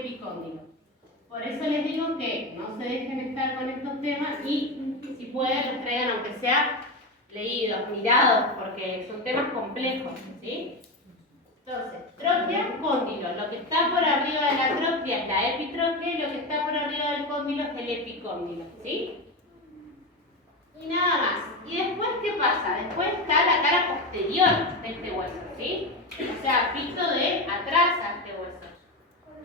epicóndilo. Por eso les digo que no se dejen estar con estos temas y si pueden los traigan aunque sea leídos, mirados, porque son temas complejos, ¿sí? Entonces, tróquea, cóndilo. Lo que está por arriba de la tróquea es la epitróquea y lo que está por arriba del cóndilo es el epicóndilo, ¿sí? Y nada más. ¿Y después qué pasa? Después está la cara posterior de este hueso, ¿sí? O sea, visto de atrás a este hueso.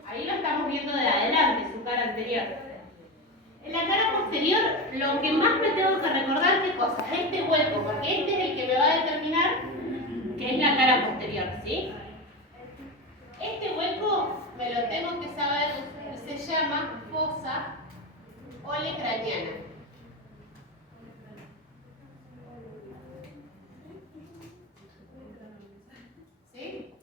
Ahí lo estamos viendo de adelante, su cara anterior. En la cara posterior, lo que más me tengo que recordar, ¿qué cosa? Este hueco, porque este es el que me va a determinar que es la cara posterior, ¿sí? Este hueco me lo tengo que saber, se llama fosa olecraniana. ¿Sí?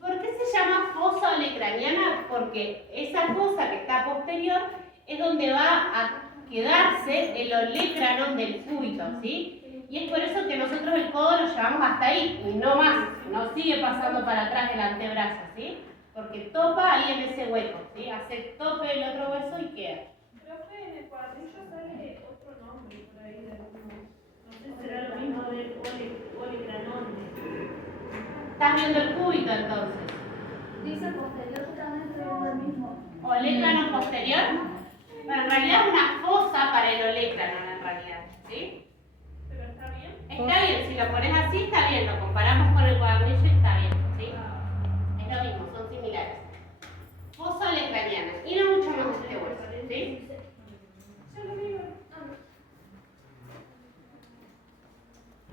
¿Por qué se llama fosa olecraniana? Porque esa fosa que está posterior es donde va a quedarse el olecranon del cúbito, ¿sí? Y es por eso que nosotros el codo lo llevamos hasta ahí y no más, no sigue pasando para atrás el antebrazo, ¿sí? Porque topa ahí en ese hueco, ¿sí? Hace tope el otro hueso y queda. Profe, en el cuadrillo sale otro nombre por ahí de alguno. No sé si será lo mismo del olecranón. ¿Estás viendo el cúbito entonces? Dice posterior, también estoy viendo el mismo. ¿Olecranon posterior? Bueno, en realidad es una fosa para el olecranon en realidad, ¿sí? ¿Pero está bien? Está bien, si lo pones así está bien, lo comparamos con el cuadrillo y está bien, ¿sí? Es lo mismo, son similares. Fosa olecraniana, y no mucho más este hueso, ¿sí? Ya lo digo.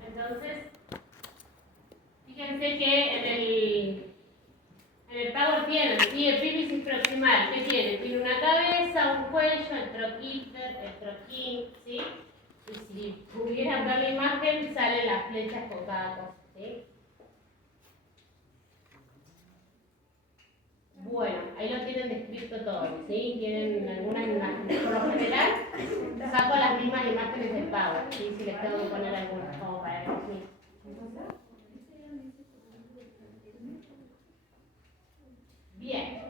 Entonces, fíjense que en el Power tienen, ¿sí? Epífisis proximal, ¿qué tiene? Tiene una cabeza, un cuello, el troquíter, el troquín, ¿sí? Y si pudieran ver la imagen, salen las flechas con cada cosa, ¿sí? Bueno, ahí lo tienen descrito todo, ¿sí? Tienen algunas imágenes. Por lo general, saco las mismas imágenes del Power, ¿sí? Si les tengo que poner algunas como para ver, ¿sí? Bien.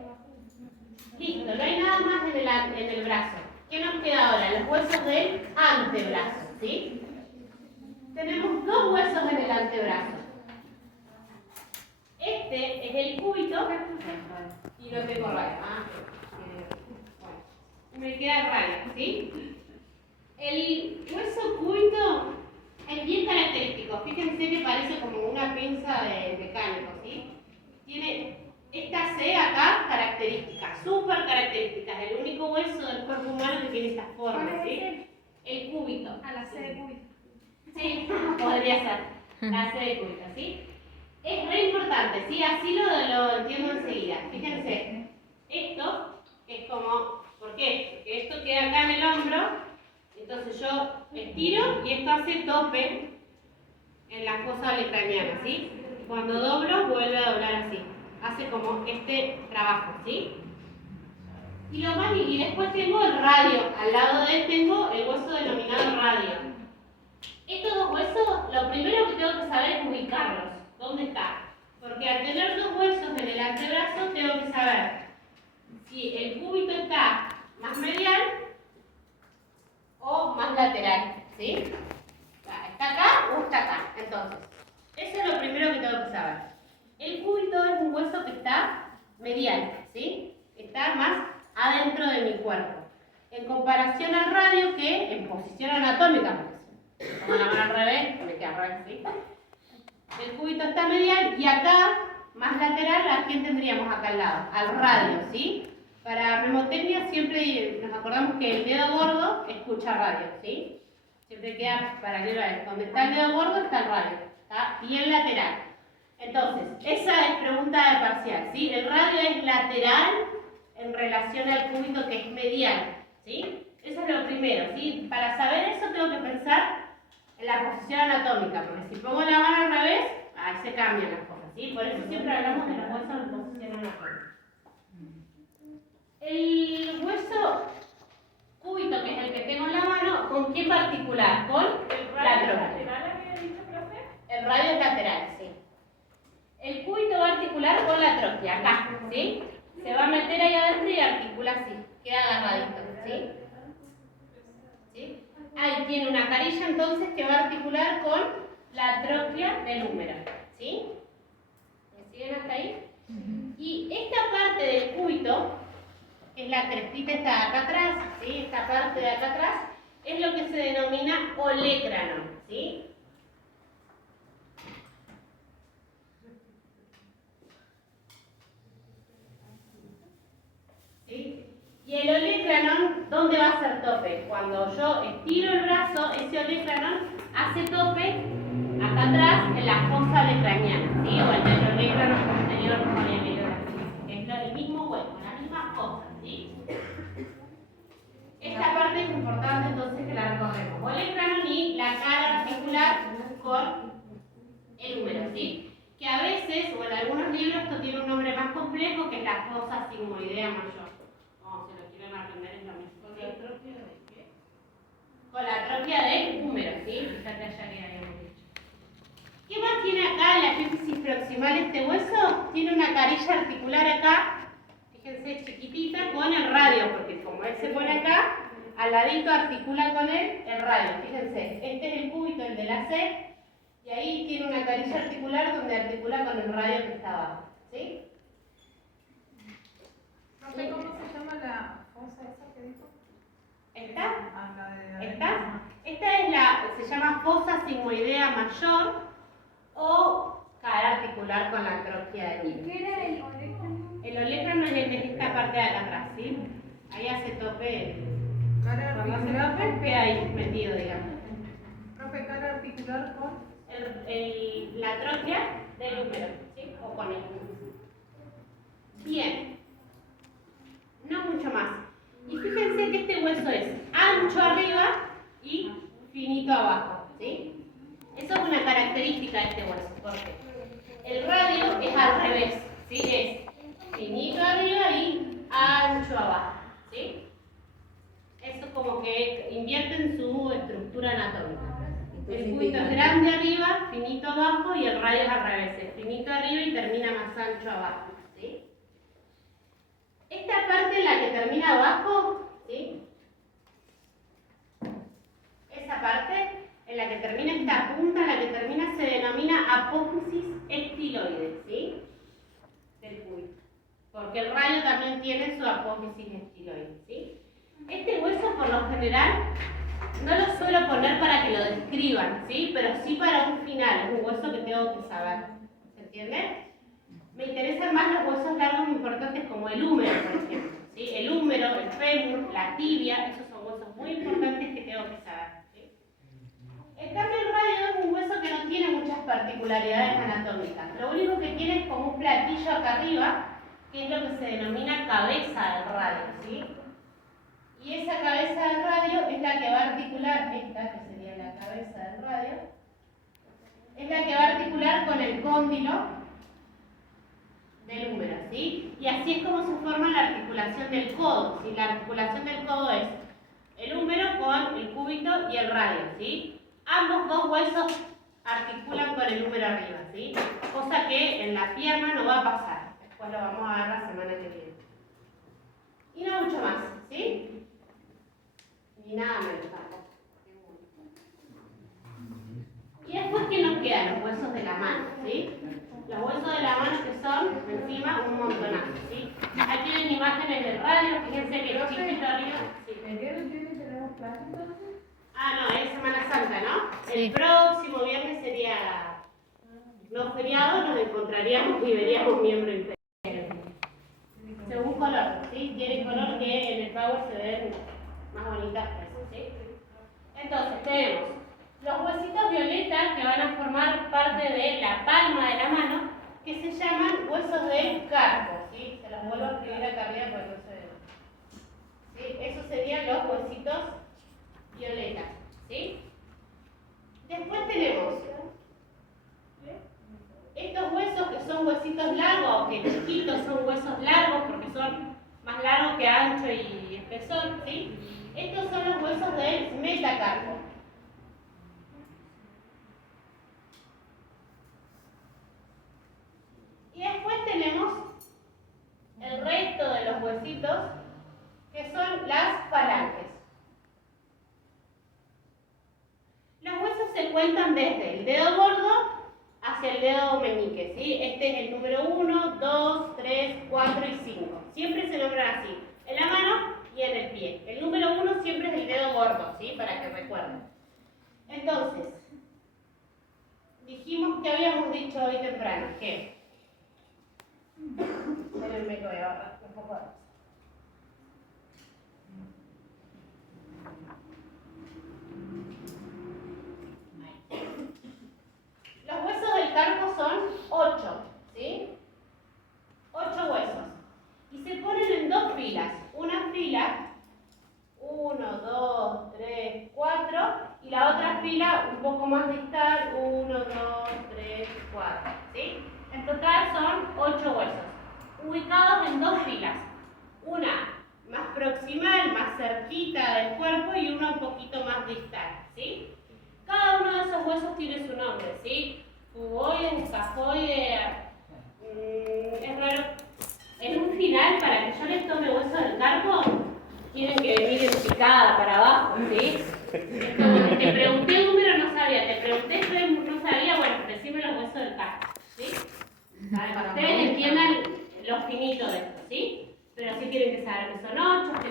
Listo, no hay nada más en el brazo. ¿Qué nos queda ahora? Los huesos del antebrazo, ¿sí? Tenemos dos huesos en el antebrazo. Este es el cúbito y no tengo radio. Bueno, me queda radio, ¿sí? El hueso cúbito es bien característico. Fíjense que parece como una pinza de mecánico, ¿sí? Tiene esta C acá, características, súper características. El único hueso del cuerpo humano que tiene esta forma, ¿sí? El cúbito. A la C de cúbito. Sí, podría ser. La C de cúbito, ¿sí? Es re importante, ¿sí? Así lo entiendo enseguida. Fíjense, esto es como, ¿por qué? Porque esto queda acá en el hombro, entonces yo estiro y esto hace tope en la fosa olecraniana, ¿sí? Y cuando doblo, vuelve a doblar así. Hace como este trabajo, ¿sí? Y después tengo el radio. Al lado de él tengo el hueso denominado radio. Estos dos huesos, lo primero que tengo que saber es ubicarlos. ¿Dónde está? Porque al tener dos huesos en el antebrazo, tengo que saber si el cúbito está más medial o más lateral, ¿sí? ¿Está acá o está acá? Entonces, eso es lo primero que tengo que saber. El cúbito es un hueso que está medial, ¿sí? Está más adentro de mi cuerpo. En comparación al radio, que en posición anatómica, como la mano al revés, me queda al revés, ¿sí? El cúbito está medial y acá, más lateral, ¿a quién tendríamos acá al lado? Al radio, ¿sí? Para mnemotecnia siempre nos acordamos que el dedo gordo escucha radio, ¿sí? Siempre queda paralelo a él. Donde está el dedo gordo está el radio, está bien lateral. Entonces, esa es pregunta de parcial, ¿sí? El radio es lateral en relación al cúbito que es medial, ¿sí? Eso es lo primero, ¿sí? Para saber eso tengo que pensar en la posición anatómica, porque si pongo la mano al revés, ahí se cambian las cosas, ¿sí? Por eso siempre hablamos de los huesos en posición anatómica. El hueso cúbito, que es el que tengo en la mano, ¿con qué particular? Con la tróquea. ¿Había dicho, profe? El radio es lateral, sí. El cúbito va a articular con la tróquea, acá, ¿sí? se va a meter ahí adentro y articula así, queda agarradito, ¿sí? ¿Sí? Ahí tiene una carilla entonces que va a articular con la tróclea del húmero, ¿sí? ¿Me siguen hasta ahí? Y esta parte del cúbito, es la crestita esta de acá atrás, ¿sí? Esta parte de acá atrás, es lo que se denomina olecrano, ¿sí? ¿Sí? Y el olecranon, ¿dónde va a hacer tope? Cuando yo estiro el brazo, ese olecranon hace tope acá atrás en la fosa olecraniana, ¿sí? O en el olecrano posterior con el medio, es el mismo hueco, la misma fosa, ¿sí? Esta parte es importante entonces que la recorremos. Olecranon y la cara articular con el húmero, ¿sí? Que a veces, o en algunos libros, esto tiene un nombre más complejo que es la fosa sigmoidea mayor. Como se lo quieren aprender es lo mismo. ¿Con la atrofia de qué? Con la atrofia del húmero, ¿sí? Fíjate allá que habíamos dicho. ¿Qué más tiene acá en la epífisis proximal este hueso? Tiene una carilla articular acá, fíjense, chiquitita, con el radio, porque como él se pone acá, al ladito articula con él el radio. Fíjense, este es el cúbito, el de la C, y ahí tiene una carilla articular donde articula con el radio que está abajo, ¿sí? Profe, ¿cómo se llama la fosa esa que dijo? ¿Esta? Ah, la de ¿Esta? Esta es se llama fosa sigmoidea mayor o cara articular con la atrofia del húmero. ¿Qué era el olecrano? El olecrano es esta parte de acá atrás, ¿sí? Ahí hace tope, cara cuando hace articular tope con queda ahí metido, digamos. profe, cara articular con La atrofia del húmero, ¿sí? O con el húmero. Bien, no mucho más. Y fíjense que este hueso es ancho arriba y finito abajo, ¿sí? Eso es una característica de este hueso, porque el radio es al revés, ¿sí? Es finito arriba y ancho abajo, ¿sí? Eso como que invierte en su estructura anatómica. El cúbito es grande arriba, finito abajo y el radio es al revés, es finito arriba y termina más ancho abajo, ¿sí? Esta parte en la que termina abajo, ¿sí? Esa parte en la que termina esta punta, en la que termina se denomina apófisis estiloide, ¿sí? Del cúbito. Porque el radio también tiene su apófisis estiloide, ¿sí? Este hueso por lo general no lo suelo poner para que lo describan, ¿sí? Pero sí para un final, es un hueso que tengo que saber, ¿se entiende? Me interesan más los huesos largos importantes como el húmero, por ejemplo, ¿sí? El húmero, el fémur, la tibia, esos son huesos muy importantes que tengo que saber, ¿sí? En cambio el radio es un hueso que no tiene muchas particularidades anatómicas, lo único que tiene es como un platillo acá arriba, que es lo que se denomina cabeza del radio, ¿sí? Y esa cabeza del radio es la que va a articular, esta que sería la cabeza del radio, es la que va a articular con el cóndilo del húmero, ¿sí? Y así es como se forma la articulación del codo, ¿sí? La articulación del codo es el húmero con el cúbito y el radio, ¿sí? Ambos dos huesos articulan con el húmero arriba, ¿sí? Cosa que en la pierna no va a pasar, después lo vamos a ver la semana que viene. Y no mucho más, ¿sí? Ni nada menos tampoco. Y después, ¿qué nos quedan? Los huesos de la mano, ¿sí? Los huesos de la mano que son, encima, un montonazo, ¿sí? Aquí tienen imágenes del radio, fíjense que el chiquito arriba... Sí. ¿el viernes viene tenemos clase entonces? Ah, no, es Semana Santa, ¿no? Sí. El próximo viernes sería... No feriado, nos encontraríamos y veríamos miembro inferior. Según color, ¿sí? Tiene color que en el Power se ven más bonitas, ¿sí? Entonces, tenemos los huesitos violetas que van a formar parte de la palma de la mano, que se llaman huesos de carpo, ¿sí? Se los vuelvo a escribir acá arriba porque no se ve. ¿Sí? Esos serían los huesitos violetas, ¿sí? Después tenemos estos huesos que son huesitos largos, que chiquitos son huesos largos porque son más largos que ancho y espesor, ¿sí? Estos son los huesos del metacarpo. Y después tenemos el resto huesitos, que son las falanges. Los huesos se cuentan desde el dedo gordo hacia el dedo meñique, ¿sí? Este es el número 1, 2, 3, 4 y 5. Siempre se nombran así, en la mano y en el pie. El número 1 siempre es el dedo gordo, ¿sí? Para que recuerden. Entonces, dijimos que habíamos dicho hoy temprano que... Espérenme que voy a agarrar un poco de... Los huesos del carpo son 8, ¿sí? 8 huesos. Y se ponen en dos filas. Una fila, 1, 2, 3, 4, y la otra fila un poco más distal, 1, 2, 3, 4, ¿sí? En total son 8 huesos, ubicados en dos filas. Una más proximal, más cerquita del cuerpo, y una un poquito más distal, ¿sí? Cada uno de esos huesos tiene su nombre, ¿sí? Cuboide, escafoide, es raro. En un final, para que yo les tome hueso del carpo, tienen que venir en picada para abajo, ¿sí? Es como que te pregunté el número, no sabía, te pregunté el no sabía, bueno, decime los huesos del carpo, ¿sí? Para que ustedes entiendan los finitos de esto, ¿sí? Pero sí tienen que saber que son 8, que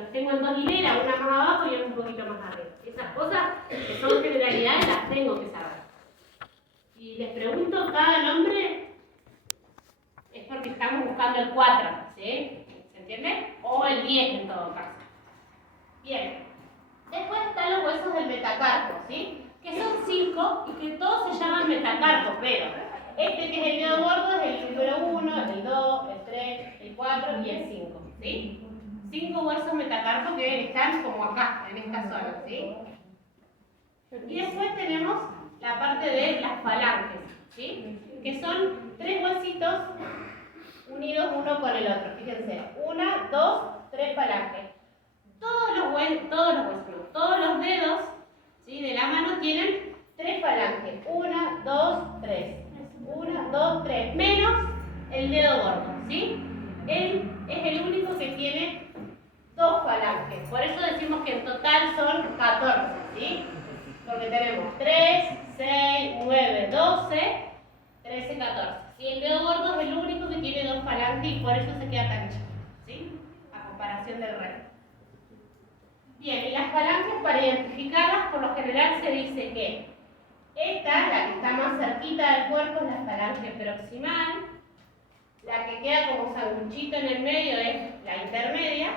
los tengo en dos hileras, una más abajo y una un poquito más arriba. Esas cosas que son generalidades las tengo que saber. Si les pregunto cada nombre, es porque estamos buscando el 4, ¿sí? ¿Se entiende? O el 10 en todo caso. Bien. Después están los huesos del metacarpo, ¿sí? Que son 5 y que todos se llaman metacarpo, pero este que es el dedo gordo es el número 1, el 2, el 3, el 4 y el 5, ¿sí? 5 huesos metacarpo que están como acá, en esta zona, ¿sí? Y después tenemos la parte de las falanges, ¿sí? Que son 3 huesitos unidos uno con el otro. Fíjense, 1, 2, 3 falanges. Todos los dedos, ¿sí? De la mano tienen 3 falanges. 1, 2, 3. 1, 2, 3. Menos el dedo gordo, ¿sí? Él es el único que tiene 2 falanges. Por eso decimos que en total son 14, ¿sí? Porque tenemos 3, 6, 9, 12, 13, 14. Y el dedo gordo es el único que tiene 2 falanges y por eso se queda tan chico, ¿sí? A comparación del resto. Bien, y las falanges, para identificarlas, por lo general se dice que esta, la que está más cerquita del cuerpo, es la falange proximal. La que queda como sanguchito en el medio es la intermedia.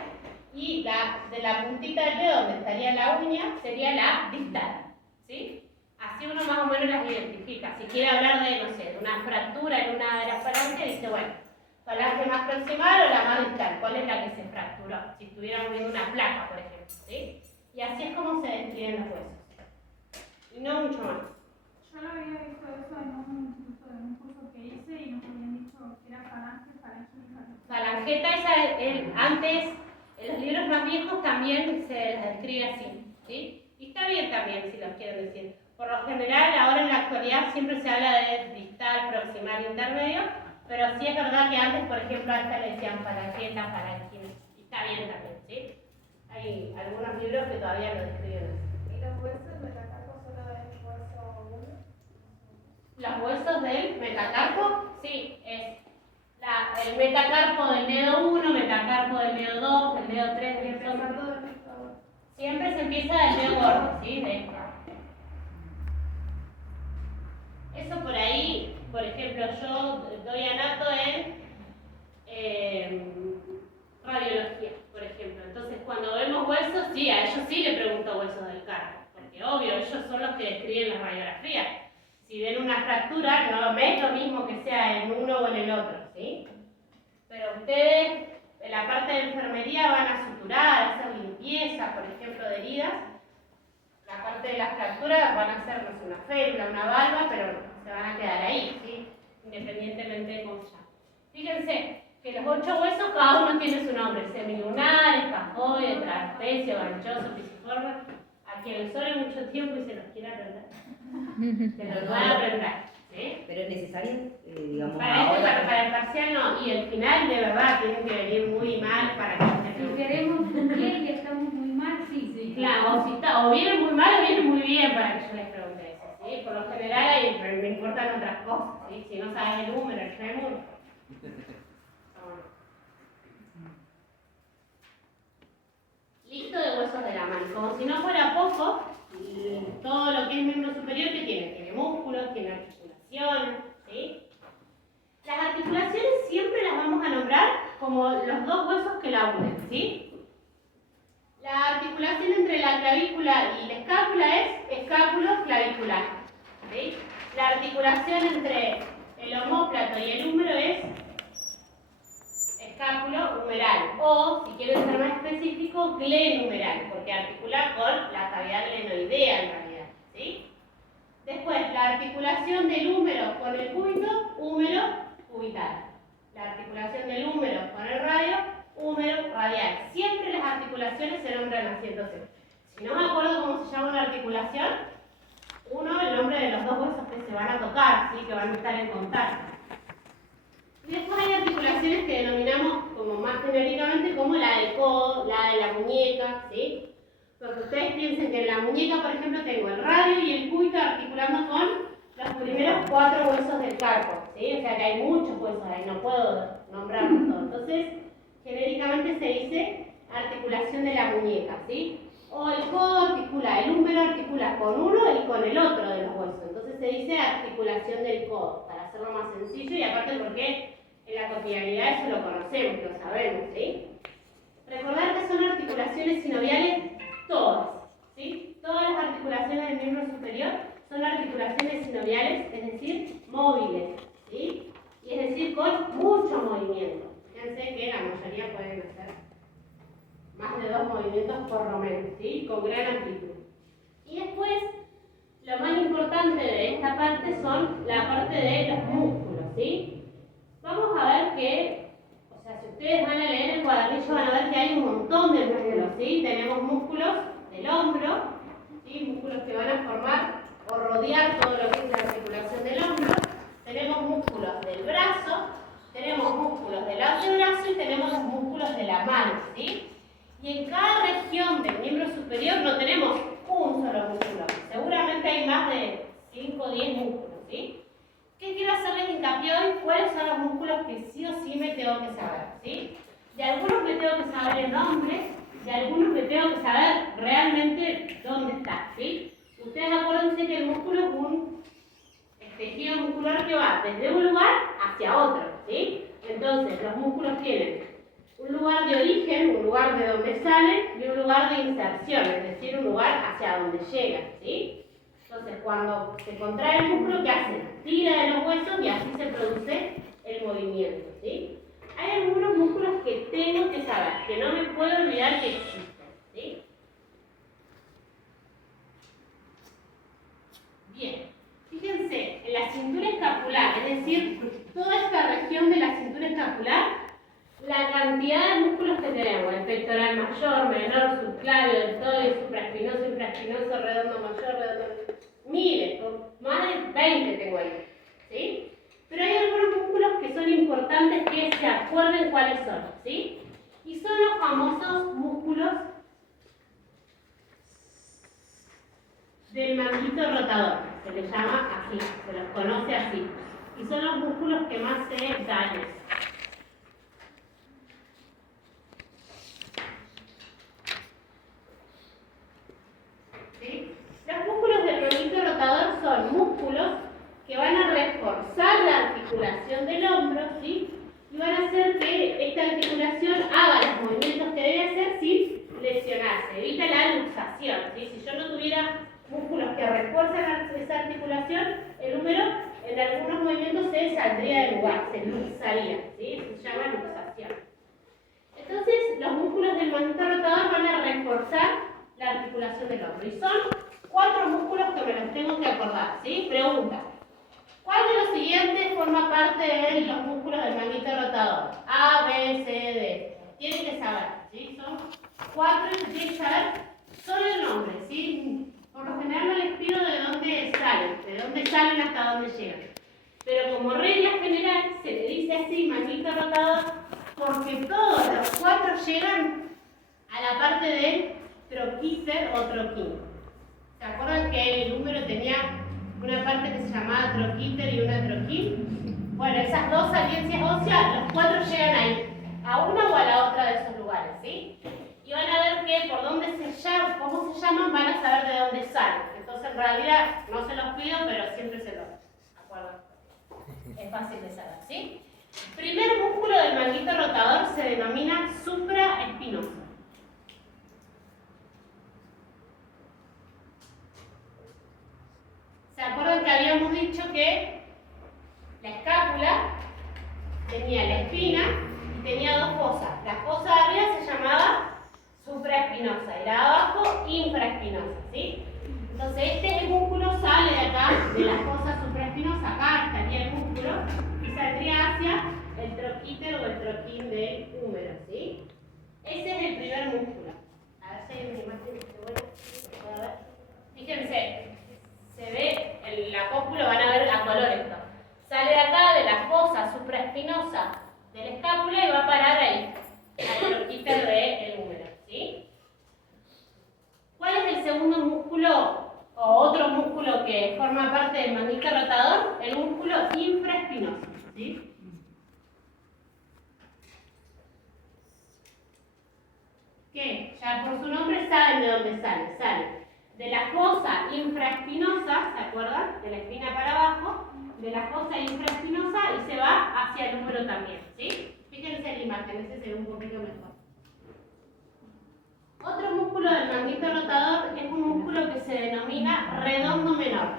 Y la de la puntita del dedo, donde estaría la uña, sería la distal, ¿sí? Así uno más o menos las identifica. Si quiere hablar de, no sé, de una fractura en una de las falanges, dice, bueno, falange más proximal o la más distal, ¿cuál es la que se fracturó? Si estuviéramos viendo una placa, por ejemplo, ¿sí? Y así es como se describen los huesos. Y no mucho más. Yo lo había visto eso en un curso que hice y nos habían dicho que era falangeta. Falangeta, antes, en los libros más viejos también se describe así, ¿sí? Y está bien también si los quieren decir. Por lo general, ahora en la actualidad siempre se habla de distal, proximal, intermedio, pero sí es verdad que antes, por ejemplo, a esta le decían falangeta, falangina, y está bien también, ¿sí? Hay algunos libros que todavía lo describen así. ¿Y los huesos metacarpo solo del hueso 1? Los huesos del metacarpo, sí, es el metacarpo del dedo 1, metacarpo del dedo 2, del dedo 3, del dedo 4. Siempre se empieza del dedo gordo, ¿sí? De este. Eso por ahí, por ejemplo, yo doy anato en radiología, por ejemplo. Entonces, cuando vemos huesos, sí, a ellos sí le pregunto huesos del carpo, porque obvio, ellos son los que describen la radiografía. Si ven una fractura, no es lo mismo que sea en uno o en el otro, ¿sí? Pero ustedes, en la parte de enfermería, van a suturar, a hacer limpieza, por ejemplo, de heridas. La parte de las fracturas van a hacer, no sé, una férula, una valva, pero se van a quedar ahí, ¿sí? Independientemente de cómo se llame. Fíjense que los 8 huesos, cada uno tiene su nombre: semilunar, escafoide, trapecio, ganchoso, pisiforme. A quien les sobre mucho tiempo y se los quiera aprender, se los van a aprender, ¿sí? Pero es necesario, digamos, Para ahora. para el parcial no, y el final de verdad tienen que venir muy mal o vienen muy mal o vienen muy bien para que yo les pregunte eso, ¿sí? Por lo general ahí me importan otras cosas, ¿sí? Si no sabes el número, el fémur. Listo de huesos de la mano. Como si no fuera poco, todo lo que es miembro superior que tiene. Tiene músculos, tiene articulaciones, ¿sí? Las articulaciones siempre las vamos a nombrar como los dos huesos que la unen, ¿sí? La articulación entre la clavícula y la escápula es escápulo-clavicular, ¿sí? La articulación entre el omóplato y el húmero es escápulo-humeral, o, si quieren ser más específico, glenumeral, porque articula con la cavidad glenoidea en realidad, ¿sí? Después, la articulación del húmero con el cúbito, húmero-cubital. La articulación del húmero con el radio, húmero-radial. Siempre las articulaciones se nombran así. Entonces, si no me acuerdo cómo se llama una articulación, el nombre de los dos huesos que se van a tocar, ¿sí? Que van a estar en contacto. Y después hay articulaciones que denominamos como más genéricamente como la del codo, la de la muñeca, ¿sí? Porque ustedes piensen que en la muñeca, por ejemplo, tengo el radio y el cúbito articulando con los primeros 4 huesos del carpo, ¿sí? O sea que hay muchos huesos ahí, no puedo nombrarlos todos. Entonces, genéricamente se dice articulación de la muñeca, ¿sí? O el codo articula, el húmero articula con uno y con el otro de los huesos. Entonces se dice articulación del codo, para hacerlo más sencillo y aparte porque en la cotidianidad eso lo conocemos, lo sabemos, ¿sí? Recordar que son articulaciones sinoviales todas, ¿sí? Todas las articulaciones del miembro superior son articulaciones sinoviales, es decir, móviles, ¿sí? Y es decir, con mucho movimiento. Fíjense que la mayoría pueden hacer más de 2 movimientos por lo menos, ¿sí? Con gran amplitud. Y después, lo más importante de esta parte son la parte de los músculos, ¿sí? Vamos a ver que, o sea, si ustedes van a leer el cuadernillo van a ver que hay un montón de músculos, ¿sí? Tenemos músculos del hombro, ¿sí? Músculos que van a formar o rodear todo lo que es la articulación del hombro. Tenemos músculos del brazo, tenemos músculos del antebrazo y tenemos los músculos de la mano, ¿sí? Y en cada región del miembro superior no tenemos un solo músculo. Seguramente hay más de 5 o 10 músculos, ¿sí? ¿Qué quiero hacerles hincapié hoy? ¿Cuáles son los músculos que sí o sí me tengo que saber, ¿sí? De algunos me tengo que saber el nombre, de algunos me tengo que saber realmente dónde está, ¿sí? Ustedes acuérdense que el músculo es un tejido muscular que va desde un lugar hacia otro, ¿sí? Entonces, los músculos tienen un lugar de origen, un lugar de donde salen y un lugar de inserción, es decir, un lugar hacia donde llegan, ¿sí? Entonces, cuando se contrae el músculo, ¿qué hace? Tira de los huesos y así se produce el movimiento, ¿sí? Hay algunos músculos que tengo que saber, que no me puedo olvidar que existen, ¿sí? Bien, fíjense, en la cintura escapular, es decir, toda esta región de la cintura escapular, la cantidad de músculos que tenemos, el pectoral mayor, menor, subclavio, deltoide, supraespinoso, infraespinoso, redondo mayor, redondo menor, miles, más de 20 tengo ahí, ¿sí? Pero hay algunos músculos que son importantes que se acuerden cuáles son, ¿sí? Y son los famosos músculos del manguito rotador, se les llama así, se los conoce así. Y son los músculos que más se dañan. ¿Sí? Los músculos del manguito rotador son músculos que van a reforzar la articulación del hombro, ¿sí? Y van a hacer que esta articulación haga los movimientos que debe hacer sin lesionarse, evita la luxación, ¿sí? Si yo no tuviera músculos que refuerzan esa articulación, el húmero en algunos movimientos se saldría del lugar, se luxaría, ¿sí? Eso se llama luxación. Entonces, los músculos del manguito rotador van a reforzar la articulación del hombro. Y son 4 músculos que me los tengo que acordar, ¿sí? Pregunta. ¿Cuál de los siguientes forma parte de los músculos del manguito rotador? A, B, C, D. Tienen que saber, ¿sí? Son 4 y tienen que saber solo el nombre, ¿sí? Por lo general no les pido de dónde salen hasta dónde llegan. Pero como regla general se le dice así, manguito rotador, porque todos los 4 llegan a la parte del troquícer o troquín. ¿Se acuerdan que el húmero tenía una parte que se llamaba troquíter y una troquín? Bueno, esas dos saliencias óseas, los cuatro llegan ahí, a una o a la otra de esos lugares, ¿sí? Y van a ver que por dónde se llaman, cómo se llaman, van a saber de dónde salen. Entonces, en realidad, no se los pido, pero siempre se los acuerdan. Es fácil de saber, ¿sí? El primer músculo del manguito rotador se denomina supraespinoso. ¿Se acuerdan que habíamos dicho que la escápula tenía la espina y tenía dos fosas? La fosa de arriba se llamaba supraespinosa y la de abajo infraespinosa, ¿sí? Entonces este músculo sale de acá, de la fosa supraespinosa, acá estaría el músculo, y saldría hacia el troquíter o el troquín del húmero, ¿sí? Ese es el primer músculo. A ver si hay una imagen que buena, se puede ver. Fíjense, se ve la cópula, van a ver a color esto. Sale de acá, de la fosa supraespinosa de la escápula y va a parar ahí, al troquíter del húmero, ¿sí? ¿Cuál es el segundo músculo o otro músculo que forma parte del manguito rotador? El músculo infraespinoso, ¿sí? Que ya por su nombre saben de dónde sale. Sale de la fosa infraespinosa, ¿se acuerdan? De la espina para abajo, de la fosa infraespinosa y se va hacia el húmero también, ¿sí? Fíjense en la imagen, ese se ve un poquito mejor. Otro músculo del manguito rotador es un músculo que se denomina redondo menor.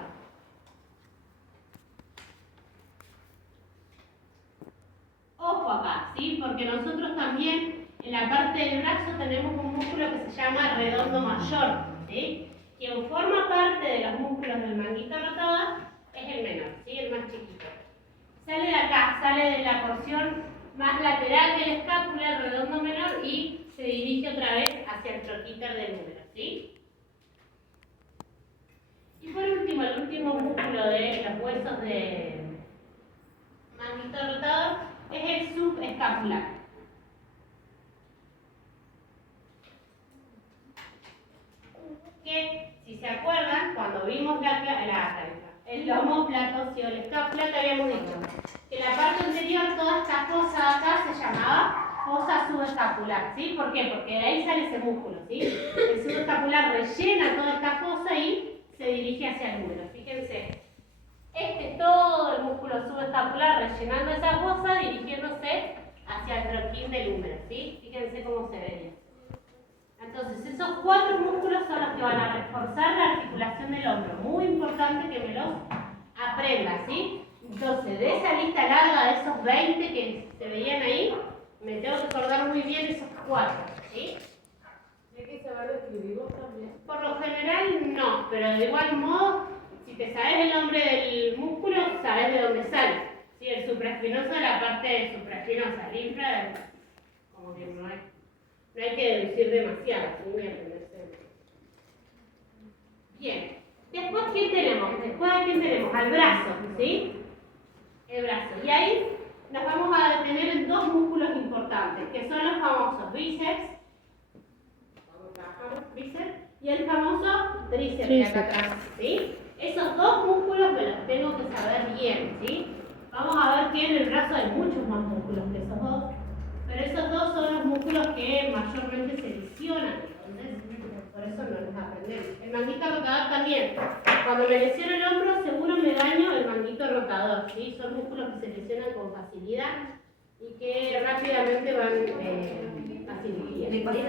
Ojo acá, ¿sí? Porque nosotros también en la parte del brazo tenemos un músculo que se llama redondo mayor, ¿sí? Quien forma parte de los músculos del manguito rotador es el menor, ¿sí? El más chiquito. Sale de acá, sale de la porción más lateral de la escápula, el redondo menor, y se dirige otra vez hacia el troquíter del húmero, ¿sí? Y por último, el último músculo de los huesos de manguito rotador es el subescapular. Que, si se acuerdan, cuando vimos el omóplato o la escápula, que habíamos dicho que la parte anterior, toda esta fosa de acá se llamaba fosa subescapular, ¿sí? ¿Por qué? Porque de ahí sale ese músculo, ¿sí? El subescapular rellena toda esta fosa y se dirige hacia el húmero. Fíjense, este es todo el músculo subescapular rellenando esa fosa, dirigiéndose hacia el troquín del húmero, ¿sí? Fíjense cómo se vería. Entonces, esos cuatro músculos son los que van a reforzar la articulación del hombro. Muy importante que me los aprendan, ¿sí? Entonces, de esa lista larga de esos 20 que se veían ahí, me tengo que acordar muy bien esos cuatro, ¿sí? ¿Y hay que saber describirlos también? Por lo general, no, pero de igual modo, si te sabes el nombre del músculo, sabes de dónde sale. ¿Sí? El supraespinoso es la parte supraespinosa, el infra, como que no hay que deducir demasiado, ¿sí? Bien, después ¿quién tenemos? Después ¿a quién tenemos? Al brazo, ¿sí? El brazo. Y ahí nos vamos a detener en dos músculos importantes, que son los famosos bíceps, bíceps y el famoso tríceps de acá atrás, ¿sí? Esos dos músculos me los tengo que saber bien, ¿sí? Vamos a ver que en el brazo hay muchos más músculos que esos dos, pero esos dos son los músculos que mayormente se lesionan, entonces por eso no los aprendemos. El manguito rotador también. Cuando me lesiono el hombro, seguro me daño el manguito rotador, ¿sí? Son músculos que se lesionan con facilidad y que rápidamente van a cirugía.